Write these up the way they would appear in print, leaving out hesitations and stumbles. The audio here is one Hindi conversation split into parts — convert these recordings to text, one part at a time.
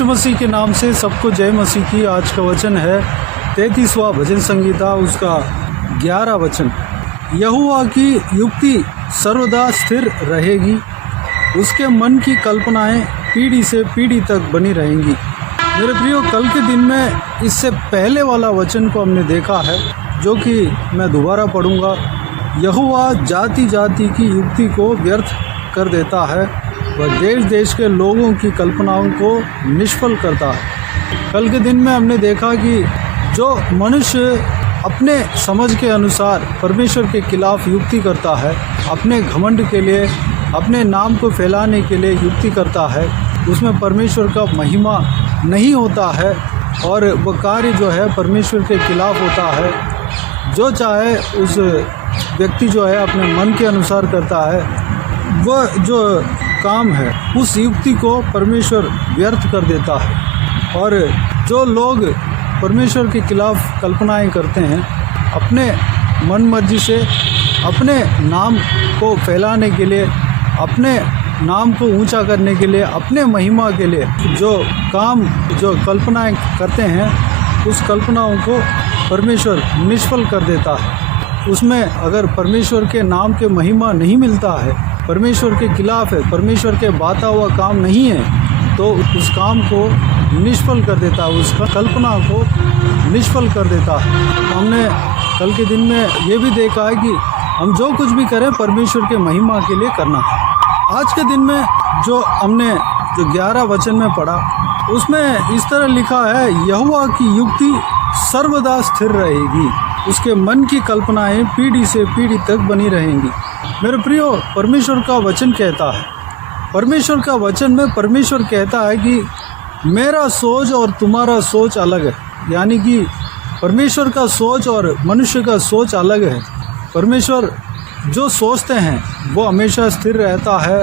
यीशु मसीह के नाम से सबको जय मसीह की। आज का वचन है 33वां भजन संगीता, उसका 11 वचन। यहोवा की युक्ति सर्वदा स्थिर रहेगी, उसके मन की कल्पनाएं पीढ़ी से पीढ़ी तक बनी रहेंगी। मेरे प्रियो, कल के दिन में इससे पहले वाला वचन को हमने देखा है, जो कि मैं दोबारा पढ़ूंगा। यहोवा जाति जाति की युक्ति को व्यर्थ कर देता है, वह देश देश के लोगों की कल्पनाओं को निष्फल करता है। कल के दिन में हमने देखा कि जो मनुष्य अपने समझ के अनुसार परमेश्वर के खिलाफ युक्ति करता है, अपने घमंड के लिए, अपने नाम को फैलाने के लिए युक्ति करता है, उसमें परमेश्वर का महिमा नहीं होता है और वह कार्य जो है परमेश्वर के खिलाफ होता है। जो चाहे उस व्यक्ति जो है अपने मन के अनुसार करता है, वह जो काम है उस युक्ति को परमेश्वर व्यर्थ कर देता है। और जो लोग परमेश्वर के खिलाफ कल्पनाएं करते हैं, अपने मन मर्जी से अपने नाम को फैलाने के लिए, अपने नाम को ऊंचा करने के लिए, अपने महिमा के लिए जो काम, जो कल्पनाएं करते हैं, उस कल्पनाओं को परमेश्वर निष्फल कर देता है। उसमें अगर परमेश्वर के नाम के महिमा नहीं मिलता है, परमेश्वर के खिलाफ है, परमेश्वर के बाता हुआ काम नहीं है, तो उस काम को निष्फल कर देता है, उसका कल्पना को निष्फल कर देता है। हमने कल के दिन में ये भी देखा है कि हम जो कुछ भी करें परमेश्वर के महिमा के लिए करना है। आज के दिन में जो हमने 11 वचन में पढ़ा, उसमें इस तरह लिखा है, यहोवा की युक्ति सर्वदा स्थिर रहेगी, उसके मन की कल्पनाएं पीढ़ी से पीढ़ी तक बनी रहेंगी। मेरे प्रियो, परमेश्वर का वचन कहता है, परमेश्वर का वचन में परमेश्वर कहता है कि मेरा सोच और तुम्हारा सोच अलग है। यानी कि परमेश्वर का सोच और मनुष्य का सोच अलग है। परमेश्वर जो सोचते हैं वो हमेशा स्थिर रहता है,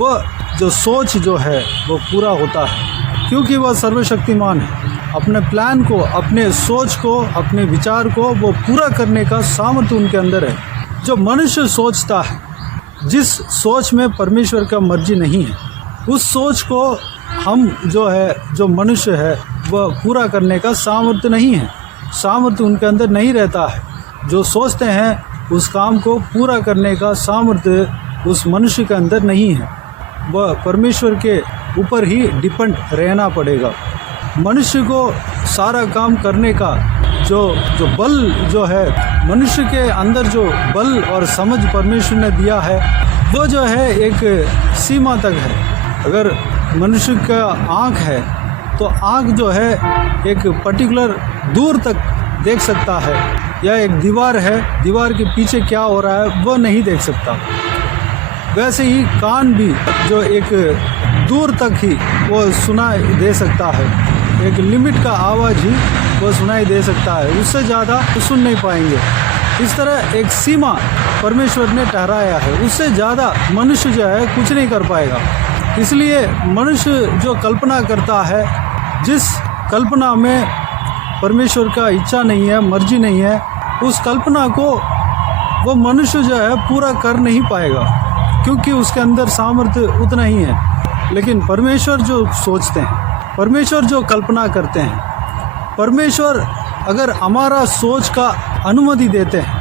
वह जो सोच जो है वो पूरा होता है, क्योंकि वह सर्वशक्तिमान है। अपने प्लान को, अपने सोच को, अपने विचार को वो पूरा करने का सामर्थ्य उनके अंदर है। जो मनुष्य सोचता है, जिस सोच में परमेश्वर का मर्जी नहीं है, उस सोच को हम जो मनुष्य है वह पूरा करने का सामर्थ्य नहीं है, सामर्थ्य उनके अंदर नहीं रहता है। जो सोचते हैं उस काम को पूरा करने का सामर्थ्य उस मनुष्य के अंदर नहीं है। वह परमेश्वर के ऊपर ही डिपेंड रहना पड़ेगा। मनुष्य को सारा काम करने का जो बल जो है, मनुष्य के अंदर जो बल और समझ परमेश्वर ने दिया है, वो जो है एक सीमा तक है। अगर मनुष्य का आँख है तो आँख जो है एक पर्टिकुलर दूर तक देख सकता है, या एक दीवार है, दीवार के पीछे क्या हो रहा है वो नहीं देख सकता। वैसे ही कान भी जो एक दूर तक ही वो सुनाई दे सकता है, एक लिमिट का आवाज़ ही वो सुनाई दे सकता है, उससे ज़्यादा सुन नहीं पाएंगे। इस तरह एक सीमा परमेश्वर ने ठहराया है, उससे ज़्यादा मनुष्य जो है कुछ नहीं कर पाएगा। इसलिए मनुष्य जो कल्पना करता है, जिस कल्पना में परमेश्वर का इच्छा नहीं है, मर्जी नहीं है, उस कल्पना को वो मनुष्य जो है पूरा कर नहीं पाएगा, क्योंकि उसके अंदर सामर्थ्य उतना ही है। लेकिन परमेश्वर जो सोचते हैं, परमेश्वर जो कल्पना करते हैं, परमेश्वर अगर हमारा सोच का अनुमति देते हैं,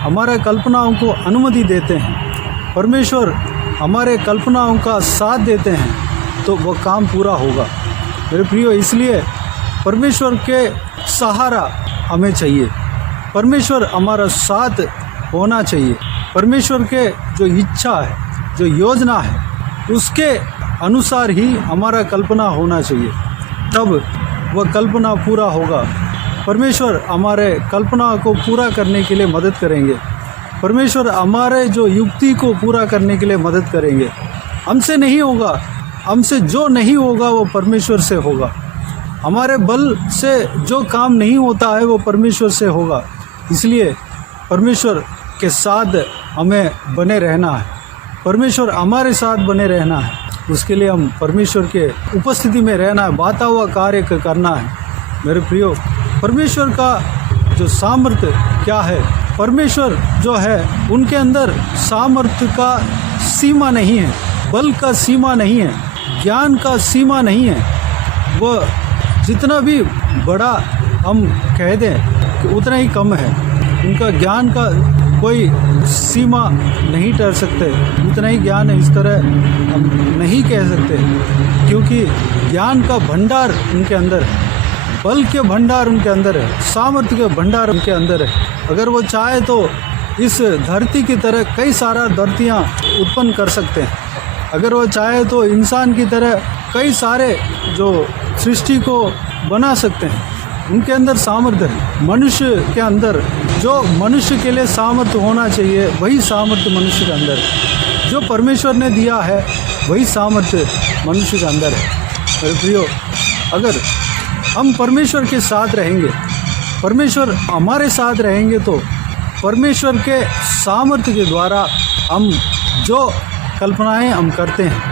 हमारे कल्पनाओं को अनुमति देते हैं, परमेश्वर हमारे कल्पनाओं का साथ देते हैं, तो वह काम पूरा होगा। मेरे प्रियो, इसलिए परमेश्वर के सहारा हमें चाहिए, परमेश्वर हमारा साथ होना चाहिए। परमेश्वर के जो इच्छा है, जो योजना है, उसके अनुसार ही हमारा कल्पना होना चाहिए, तब वह कल्पना पूरा होगा। परमेश्वर हमारे कल्पना को पूरा करने के लिए मदद करेंगे। परमेश्वर हमारे जो युक्ति को पूरा करने के लिए मदद करेंगे। हमसे नहीं होगा, हमसे जो नहीं होगा वो परमेश्वर से होगा। हमारे बल से जो काम नहीं होता है वो परमेश्वर से होगा। इसलिए परमेश्वर के साथ हमें बने रहना है, परमेश्वर हमारे साथ बने रहना है। उसके लिए हम परमेश्वर के उपस्थिति में रहना है, बाता हुआ कार्य करना है। मेरे प्रियो, परमेश्वर का जो सामर्थ्य क्या है, परमेश्वर जो है उनके अंदर सामर्थ्य का सीमा नहीं है, बल का सीमा नहीं है, ज्ञान का सीमा नहीं है। वह जितना भी बड़ा हम कह दें कि उतना ही कम है। उनका ज्ञान का कोई सीमा नहीं टल सकते, उतना ही ज्ञान है इस तरह हम नहीं कह सकते, क्योंकि ज्ञान का भंडार उनके अंदर है, बल के भंडार उनके अंदर है, सामर्थ्य के भंडार उनके अंदर है। अगर वो चाहे तो इस धरती की तरह कई सारा धरतियाँ उत्पन्न कर सकते हैं। अगर वो चाहे तो इंसान की तरह कई सारे जो सृष्टि को बना सकते हैं। उनके अंदर सामर्थ्य है। मनुष्य के अंदर जो मनुष्य के लिए सामर्थ्य होना चाहिए वही सामर्थ्य मनुष्य के अंदर है। जो परमेश्वर ने दिया है वही सामर्थ्य मनुष्य के अंदर है। मेरे प्रियो, अगर हम परमेश्वर के साथ रहेंगे, परमेश्वर हमारे साथ रहेंगे, तो परमेश्वर के सामर्थ्य के द्वारा हम जो कल्पनाएं हम करते हैं,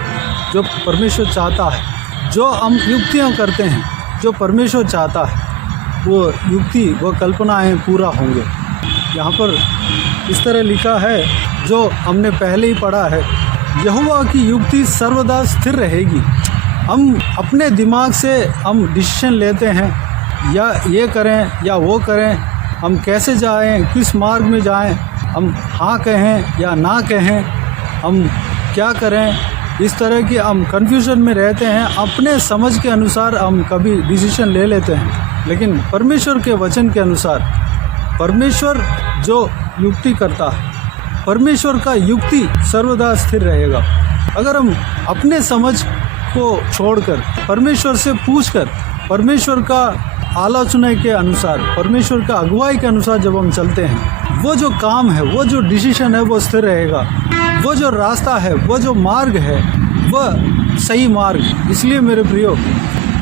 जो परमेश्वर चाहता है, जो हम युक्तियां करते हैं, जो परमेश्वर चाहता है, वो युक्ति वो कल्पनाएं पूरा होंगे। यहाँ पर इस तरह लिखा है, जो हमने पहले ही पढ़ा है, यहोवा की युक्ति सर्वदा स्थिर रहेगी। हम अपने दिमाग से हम डिसीजन लेते हैं, या ये करें या वो करें, हम कैसे जाएं, किस मार्ग में जाएं, हम हाँ कहें या ना कहें, हम क्या करें, इस तरह की हम कन्फ्यूजन में रहते हैं। अपने समझ के अनुसार हम कभी डिसीजन ले लेते हैं, लेकिन परमेश्वर के वचन के अनुसार परमेश्वर जो युक्ति करता है, परमेश्वर का युक्ति सर्वदा स्थिर रहेगा। अगर हम अपने समझ को छोड़कर परमेश्वर से पूछकर परमेश्वर का आलोचना के अनुसार, परमेश्वर का अगुवाई के अनुसार जब हम चलते हैं, वो जो काम है, वो जो डिसीजन है, वो स्थिर रहेगा। वो जो रास्ता है, वो जो मार्ग है, वह सही मार्ग। इसलिए मेरे प्रियो,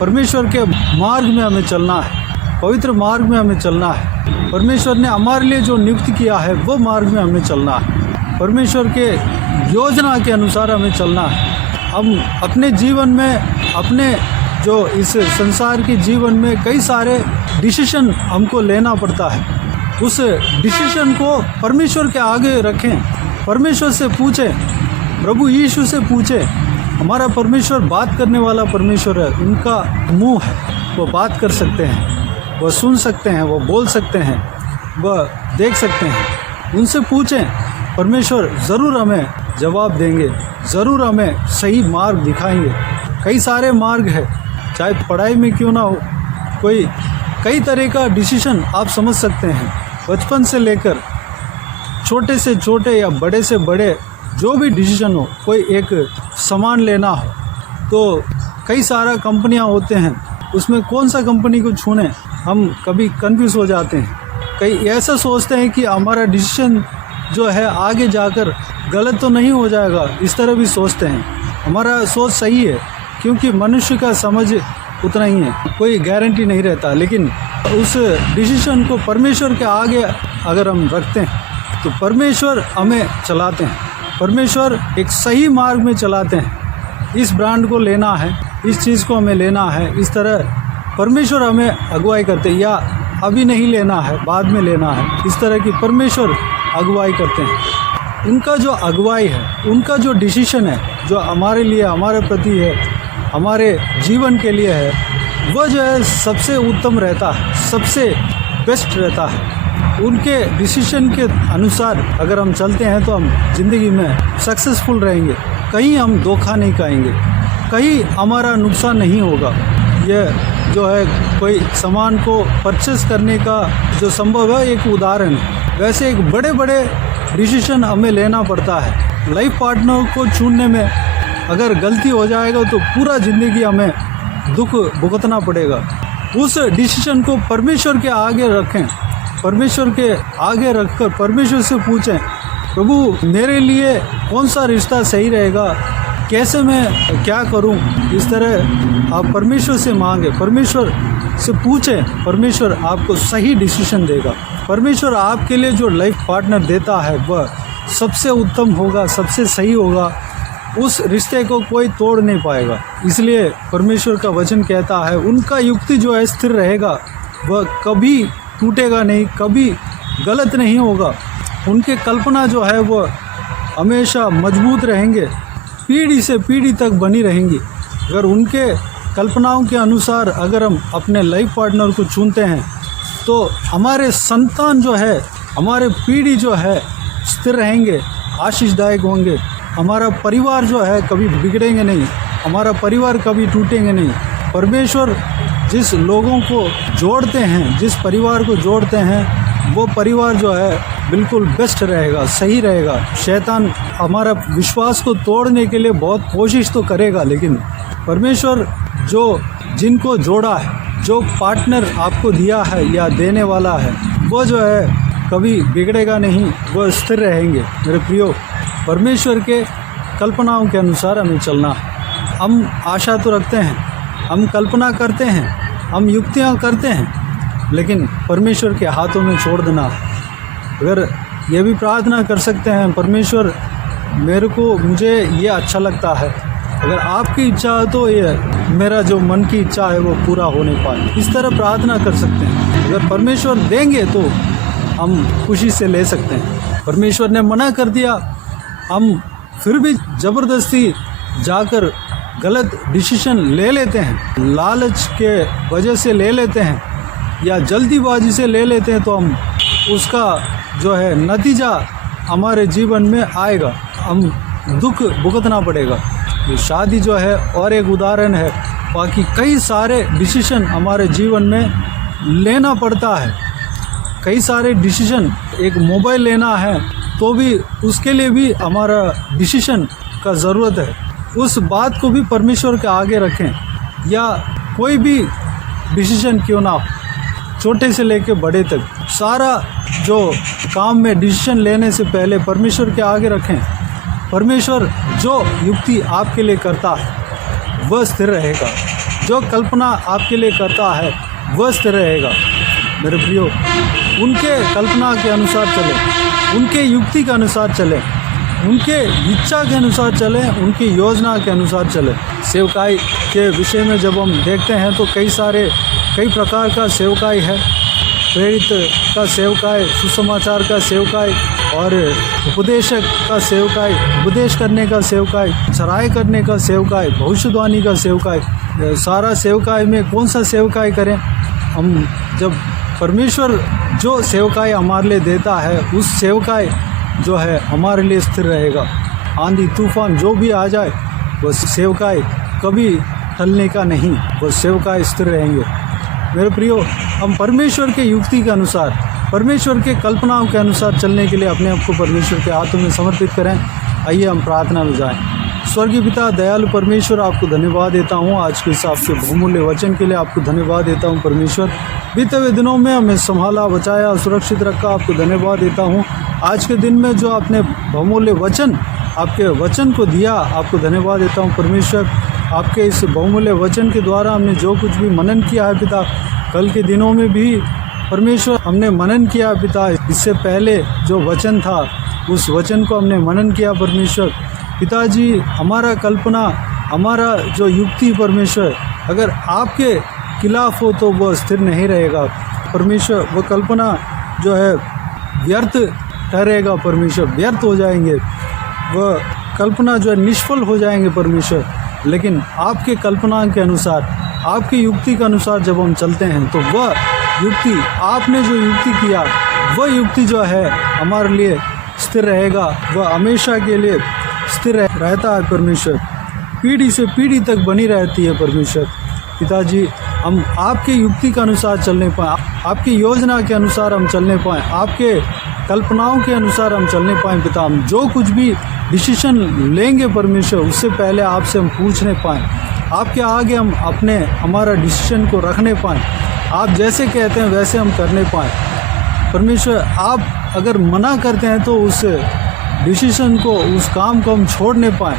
परमेश्वर के मार्ग में हमें चलना है, पवित्र मार्ग में हमें चलना है। परमेश्वर ने हमारे लिए जो नियुक्त किया है वो मार्ग में हमें चलना है। परमेश्वर के योजना के अनुसार हमें चलना है। हम अपने जीवन में, अपने जो इस संसार के जीवन में कई सारे डिसीजन हमको लेना पड़ता है। उस डिसीजन को परमेश्वर के आगे रखें, परमेश्वर से पूछें, प्रभु यीशु से पूछें। हमारा परमेश्वर बात करने वाला परमेश्वर है, उनका मुंह है, वो बात कर सकते हैं, वह सुन सकते हैं, वो बोल सकते हैं, वह देख सकते हैं। उनसे पूछें, परमेश्वर ज़रूर हमें जवाब देंगे, ज़रूर हमें सही मार्ग दिखाएंगे। कई सारे मार्ग है, चाहे पढ़ाई में क्यों ना हो, कोई कई तरह का डिसीजन आप समझ सकते हैं। बचपन से लेकर छोटे से छोटे या बड़े से बड़े जो भी डिसीजन हो, कोई एक सामान लेना हो तो कई सारा कंपनियां होते हैं, उसमें कौन सा कंपनी को चुनें, हम कभी कंफ्यूज हो जाते हैं। कई ऐसा सोचते हैं कि हमारा डिसीजन जो है आगे जाकर गलत तो नहीं हो जाएगा, इस तरह भी सोचते हैं। हमारा सोच सही है, क्योंकि मनुष्य का समझ उतना ही है, कोई गारंटी नहीं रहता। लेकिन उस डिसीजन को परमेश्वर के आगे अगर हम रखते हैं तो परमेश्वर हमें चलाते हैं, परमेश्वर एक सही मार्ग में चलाते हैं। इस ब्रांड को लेना है, इस चीज़ को हमें लेना है, इस तरह परमेश्वर हमें अगुवाई करते हैं। या अभी नहीं लेना है, बाद में लेना है, इस तरह की परमेश्वर अगुवाई करते हैं। उनका जो अगुवाई है, उनका जो डिसीजन है, जो हमारे लिए, हमारे प्रति है, हमारे जीवन के लिए है, वह जो है सबसे उत्तम रहता है, सबसे बेस्ट रहता है। उनके डिसीजन के अनुसार अगर हम चलते हैं तो हम ज़िंदगी में सक्सेसफुल रहेंगे, कहीं हम धोखा नहीं खाएंगे, कहीं हमारा नुकसान नहीं होगा। यह जो है कोई सामान को परचेस करने का जो संभव है एक उदाहरण है। वैसे एक बड़े बड़े डिसीजन हमें लेना पड़ता है। लाइफ पार्टनर को चुनने में अगर गलती हो जाएगा तो पूरा ज़िंदगी हमें दुख भुगतना पड़ेगा। उस डिसीजन को परमेश्वर के आगे रखें, परमेश्वर के आगे रखकर परमेश्वर से पूछें, प्रभु मेरे लिए कौन सा रिश्ता सही रहेगा, कैसे मैं क्या करूं। इस तरह आप परमेश्वर से मांगे, परमेश्वर से पूछें, परमेश्वर आपको सही डिसीजन देगा। परमेश्वर आपके लिए जो लाइफ पार्टनर देता है वह सबसे उत्तम होगा, सबसे सही होगा। उस रिश्ते को कोई तोड़ नहीं पाएगा। इसलिए परमेश्वर का वचन कहता है उनका युक्ति जो है स्थिर रहेगा, वह कभी टूटेगा नहीं, कभी गलत नहीं होगा। उनके कल्पना जो है वह हमेशा मजबूत रहेंगे, पीढ़ी से पीढ़ी तक बनी रहेंगी। अगर उनके कल्पनाओं के अनुसार अगर हम अपने लाइफ पार्टनर को चुनते हैं तो हमारे संतान जो है, हमारे पीढ़ी जो है स्थिर रहेंगे, आशीषदायक होंगे। हमारा परिवार जो है कभी बिगड़ेंगे नहीं, हमारा परिवार कभी टूटेंगे नहीं। परमेश्वर जिस लोगों को जोड़ते हैं, जिस परिवार को जोड़ते हैं, वो परिवार जो है बिल्कुल बेस्ट रहेगा, सही रहेगा। शैतान हमारा विश्वास को तोड़ने के लिए बहुत कोशिश तो करेगा, लेकिन परमेश्वर जो जिनको जोड़ा है, जो पार्टनर आपको दिया है या देने वाला है, वो जो है कभी बिगड़ेगा नहीं, वो स्थिर रहेंगे। मेरे प्रियो, परमेश्वर के कल्पनाओं के अनुसार हमें चलना है। हम आशा तो रखते हैं, हम कल्पना करते हैं, हम युक्तियाँ करते हैं, लेकिन परमेश्वर के हाथों में छोड़ देना। अगर ये भी प्रार्थना कर सकते हैं, परमेश्वर मुझे ये अच्छा लगता है, अगर आपकी इच्छा है तो ये मेरा जो मन की इच्छा है वो पूरा होने पाए, इस तरह प्रार्थना कर सकते हैं। अगर परमेश्वर देंगे तो हम खुशी से ले सकते हैं। परमेश्वर ने मना कर दिया, हम फिर भी ज़बरदस्ती जाकर गलत डिसीजन ले लेते हैं, लालच के वजह से ले लेते हैं या जल्दीबाजी से ले लेते हैं, तो हम उसका जो है नतीजा हमारे जीवन में आएगा, हम दुख भुगतना पड़ेगा। ये शादी जो है और एक उदाहरण है, बाकी कई सारे डिसीजन हमारे जीवन में लेना पड़ता है। कई सारे डिसीजन, एक मोबाइल लेना है तो भी उसके लिए भी हमारा डिसीजन का ज़रूरत है। उस बात को भी परमेश्वर के आगे रखें, या कोई भी डिसीजन क्यों ना हो, छोटे से लेके बड़े तक, सारा जो काम में डिसीजन लेने से पहले परमेश्वर के आगे रखें। परमेश्वर जो युक्ति आपके लिए करता है वह स्थिर रहेगा, जो कल्पना आपके लिए करता है वह स्थिर रहेगा। मेरे प्रियो, उनके कल्पना के अनुसार चलें, उनके युक्ति के अनुसार चलें, उनके इच्छा के अनुसार चलें, उनकी योजना के अनुसार चलें। सेवकाई के विषय में जब हम देखते हैं तो कई प्रकार का सेवकाई है। प्रेरित का सेवकाई, सुसमाचार का सेवकाई और उपदेशक का सेवकाई, उपदेश करने का सेवकाई, सराय करने का सेवकाई, भविष्यवाणी का सेवकाई। सारा सेवकाई में कौन सा सेवकाई करें? हम जब परमेश्वर जो सेवकाई हमारे लिए देता है, उस सेवकाई जो है हमारे लिए स्थिर रहेगा। आंधी तूफान जो भी आ जाए, वो सेवकाई कभी टलने का नहीं, वो सेवकाई स्थिर रहेंगे। मेरे प्रियो, हम परमेश्वर के युक्ति के अनुसार, परमेश्वर के कल्पनाओं के अनुसार चलने के लिए अपने आप को परमेश्वर के हाथों में समर्पित करें। आइए हम प्रार्थना में जाएं। स्वर्गीय पिता, दयालु परमेश्वर, आपको धन्यवाद देता हूँ आज के हिसाब से बहुमूल्य वचन के लिए। आपको धन्यवाद देता हूँ परमेश्वर, बीते हुए दिनों में हमें संभाला, बचाया, सुरक्षित रखा। आपको धन्यवाद देता हूँ आज के दिन में जो आपने बहुमूल्य वचन, आपके वचन को दिया, आपको धन्यवाद देता हूँ परमेश्वर। आपके इस बहुमूल्य वचन के द्वारा हमने जो कुछ भी मनन किया है पिता, कल के दिनों में भी परमेश्वर हमने मनन किया पिता। इससे पहले जो वचन था उस वचन को हमने मनन किया परमेश्वर। पिताजी, हमारा कल्पना, हमारा जो युक्ति परमेश्वर अगर आपके खिलाफ हो तो वह स्थिर नहीं रहेगा परमेश्वर। वह कल्पना जो है व्यर्थ ठहरेगा परमेश्वर, व्यर्थ हो जाएंगे, वह कल्पना जो है निष्फल हो जाएंगे परमेश्वर। लेकिन आपके कल्पना के अनुसार, आपकी युक्ति के अनुसार जब हम चलते हैं तो वह युक्ति, आपने जो युक्ति किया वह युक्ति जो है हमारे लिए स्थिर रहेगा, वह हमेशा के लिए स्थिर रहता है परमेश्वर, पीढ़ी से पीढ़ी तक बनी रहती है परमेश्वर। पिताजी, हम आपके युक्ति के अनुसार चलने पाएँ, आपकी योजना के अनुसार हम चलने पाएँ, आपके कल्पनाओं के अनुसार हम चलने पाएँ पिता। हम जो कुछ भी डिसीजन लेंगे परमेश्वर, उससे पहले आपसे हम पूछने पाएँ, आपके आगे हम हमारा डिसीजन को रखने पाएँ, आप जैसे कहते हैं वैसे हम करने पाएँ परमेश्वर। आप अगर मना करते हैं तो उस डिसीजन को, उस काम को हम छोड़ने पाएँ।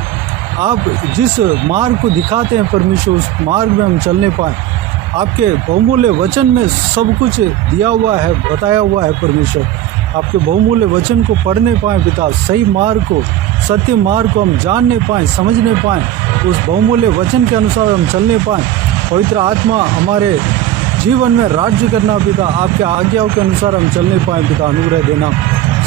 आप जिस मार्ग को दिखाते हैं परमेश्वर, उस मार्ग में हम चलने पाएँ। आपके बहुमूल्य वचन में सब कुछ दिया हुआ है, बताया हुआ है परमेश्वर। आपके बहुमूल्य वचन को पढ़ने पाएँ पिता, सही मार्ग को, सत्य मार्ग को हम जानने पाएँ, समझने पाएँ, उस बहुमूल्य वचन के अनुसार हम चलने पाएँ। पवित्र आत्मा हमारे जीवन में राज्य करना पिता, आपके आज्ञाओं के अनुसार हम चलने पाएँ पिता, अनुग्रह देना।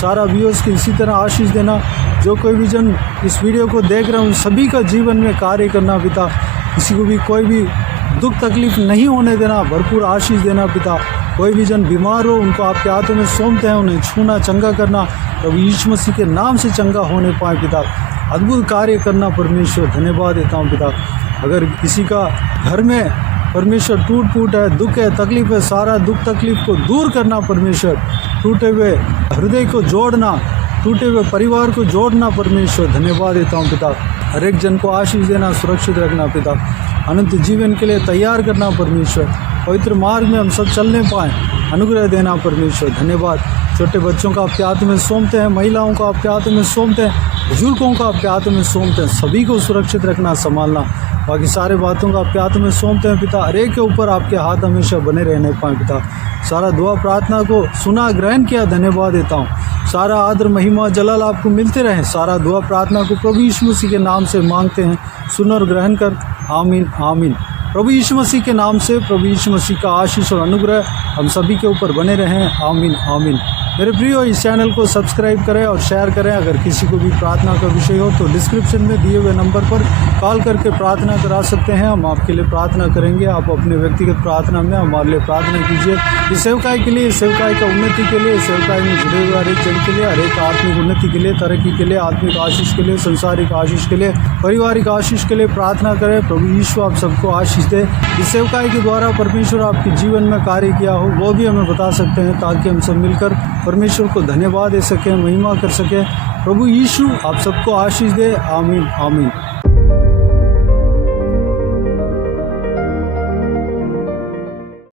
सारा व्यूअर्स की इसी तरह आशीष देना, जो कोई भी जन इस वीडियो को देख रहे हैं उन सभी का जीवन में कार्य करना पिता। किसी को भी कोई भी दुख तकलीफ नहीं होने देना, भरपूर आशीष देना पिता। कोई भी जन बीमार हो उनको आपके हाथों में सौंपते हैं, उन्हें छूना, चंगा करना, प्रभु यीशु मसीह के नाम से चंगा होने पाए पिता। अद्भुत कार्य करना परमेश्वर, धन्यवाद देता हूँ पिता। अगर किसी का घर में परमेश्वर टूट फूट है, दुख है, तकलीफ है, सारा दुख तकलीफ को दूर करना परमेश्वर, टूटे हुए हृदय को जोड़ना, टूटे हुए परिवार को जोड़ना परमेश्वर, धन्यवाद देता हूँ पिता। हर एक जन को आशीष देना, सुरक्षित रखना पिता। अनंत जीवन के लिए तैयार करना परमेश्वर, पवित्र मार्ग में हम सब चलने पाएँ, अनुग्रह देना परमेश्वर, धन्यवाद। छोटे बच्चों का आपके हाथ में सौंपते हैं, महिलाओं को आपके हाथ में सौंपते हैं, बुजुर्गों को आपके हाथ में सौंपते हैं, सभी को सुरक्षित रखना, संभालना। बाकी सारे बातों को आपके हाथ में सौंपते हैं पिता। हर एक के ऊपर आपके हाथ हमेशा बने रहने पाएँ पिता। सारा दुआ प्रार्थना को सुना, ग्रहण किया, धन्यवाद देता हूँ। सारा आदर महिमा जलाल आपको मिलते रहें। सारा दुआ प्रार्थना को प्रभु यीशु मसीह के नाम से मांगते हैं, सुन और ग्रहण कर, आमीन आमीन। प्रभु यीशु मसीह के नाम से प्रभु यीशु मसीह का आशीष और अनुग्रह हम सभी के ऊपर बने रहें, आमीन आमीन। मेरे प्रियो, इस चैनल को सब्सक्राइब करें और शेयर करें। अगर किसी को भी प्रार्थना का विषय हो तो डिस्क्रिप्शन में दिए हुए नंबर पर कॉल करके प्रार्थना करा सकते हैं। हम आपके लिए प्रार्थना करेंगे। आप अपने व्यक्तिगत प्रार्थना में हमारे लिए प्रार्थना कीजिए। इस सेवकाई के लिए, सेवकाई का उन्नति के लिए, सेवकाई में जुड़े हुए हर एक जन के लिए, हर एक आत्मिक उन्नति के लिए, तरक्की के लिए, आत्मिक आशीष के लिए, संसारिक आशीष के लिए, पारिवारिक आशीष के लिए प्रार्थना करें। प्रभु यीशु आप सबको आशीष दे। इस सेवकाई के द्वारा परमेश्वर आपके जीवन में कार्य किया हो वो भी हमें बता सकते हैं, ताकि हम सब मिलकर परमेश्वर को धन्यवाद दे सकें, महिमा कर सकें। प्रभु यीशु आप सबको आशीष दे, आमीन आमीन।